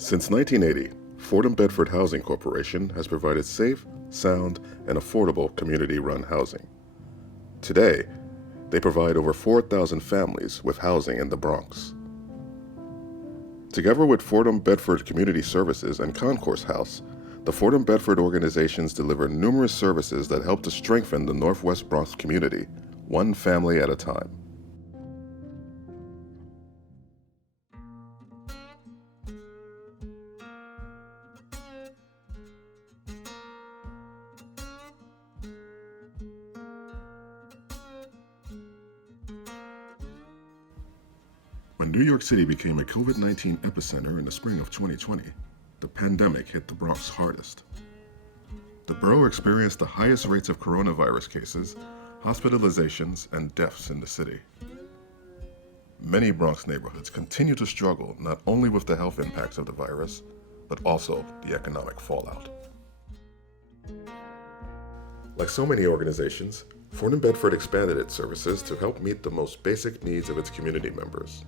Since 1980, Fordham Bedford Housing Corporation has provided safe, sound, and affordable community-run housing. Today, they provide over 4,000 families with housing in the Bronx. Together with Fordham Bedford Community Services and Concourse House, the Fordham Bedford organizations deliver numerous services that help to strengthen the Northwest Bronx community, one family at a time. When New York City became a COVID-19 epicenter in the spring of 2020, the pandemic hit the Bronx hardest. The borough experienced the highest rates of coronavirus cases, hospitalizations, and deaths in the city. Many Bronx neighborhoods continue to struggle not only with the health impacts of the virus, but also the economic fallout. Like so many organizations, Fordham Bedford expanded its services to help meet the most basic needs of its community members.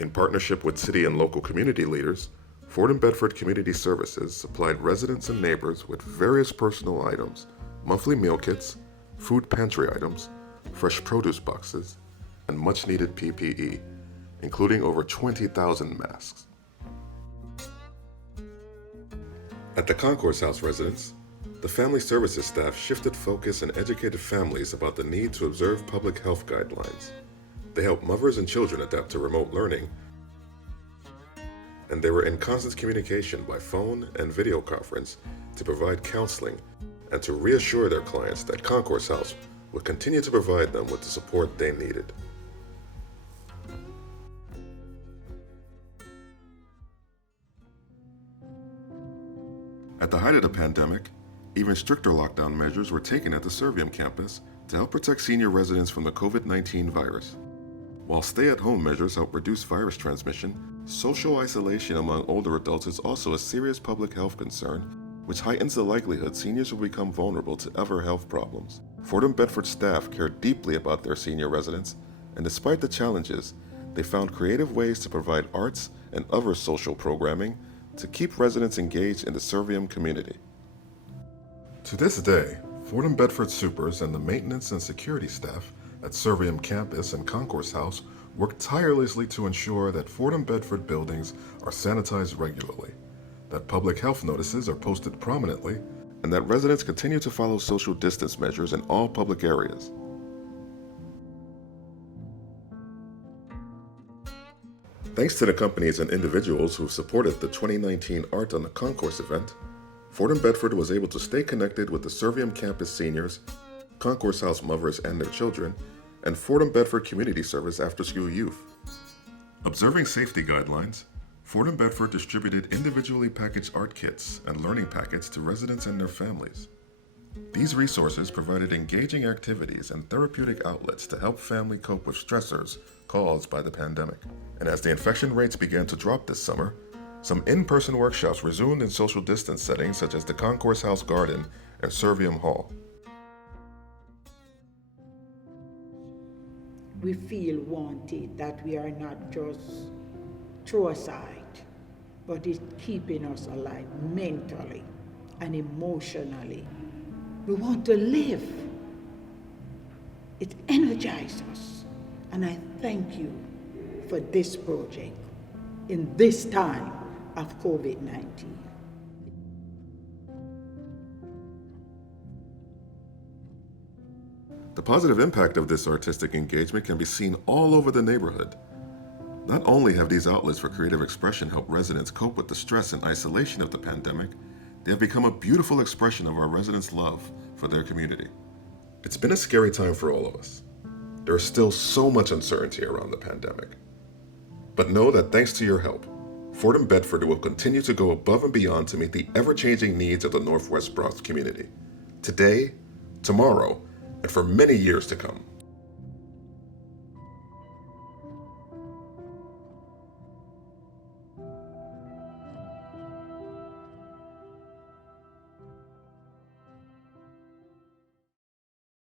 In partnership with city and local community leaders, Fordham Bedford Community Services supplied residents and neighbors with various personal items, monthly meal kits, food pantry items, fresh produce boxes, and much-needed PPE, including over 20,000 masks. At the Concourse House residence, the Family Services staff shifted focus and educated families about the need to observe public health guidelines. They helped mothers and children adapt to remote learning, and they were in constant communication by phone and video conference to provide counseling and to reassure their clients that Concourse House would continue to provide them with the support they needed. At the height of the pandemic, even stricter lockdown measures were taken at the Servium campus to help protect senior residents from the COVID-19 virus. While stay-at-home measures help reduce virus transmission, social isolation among older adults is also a serious public health concern, which heightens the likelihood seniors will become vulnerable to other health problems. Fordham Bedford staff care deeply about their senior residents, and despite the challenges, they found creative ways to provide arts and other social programming to keep residents engaged in the Servium community. To this day, Fordham Bedford supers and the maintenance and security staff at Servium campus and Concourse House work tirelessly to ensure that Fordham Bedford buildings are sanitized regularly, that public health notices are posted prominently, and that residents continue to follow social distance measures in all public areas. Thanks to the companies and individuals who supported the 2019 Art on the Concourse event, Fordham Bedford was able to stay connected with the Servium campus seniors, Concourse House mothers and their children, and Fordham Bedford Community Service after-school youth. Observing safety guidelines, Fordham Bedford distributed individually packaged art kits and learning packets to residents and their families. These resources provided engaging activities and therapeutic outlets to help families cope with stressors caused by the pandemic. And as the infection rates began to drop this summer, some in-person workshops resumed in social distance settings such as the Concourse House Garden and Servium Hall. We feel wanted, that we are not just thrown aside, but it's keeping us alive mentally and emotionally. We want to live. It energizes us. And I thank you for this project in this time of COVID-19. The positive impact of this artistic engagement can be seen all over the neighborhood. Not only have these outlets for creative expression helped residents cope with the stress and isolation of the pandemic, they have become a beautiful expression of our residents' love for their community. It's been a scary time for all of us. There is still so much uncertainty around the pandemic. But know that thanks to your help, Fordham Bedford will continue to go above and beyond to meet the ever-changing needs of the Northwest Bronx community, today, tomorrow, and for many years to come.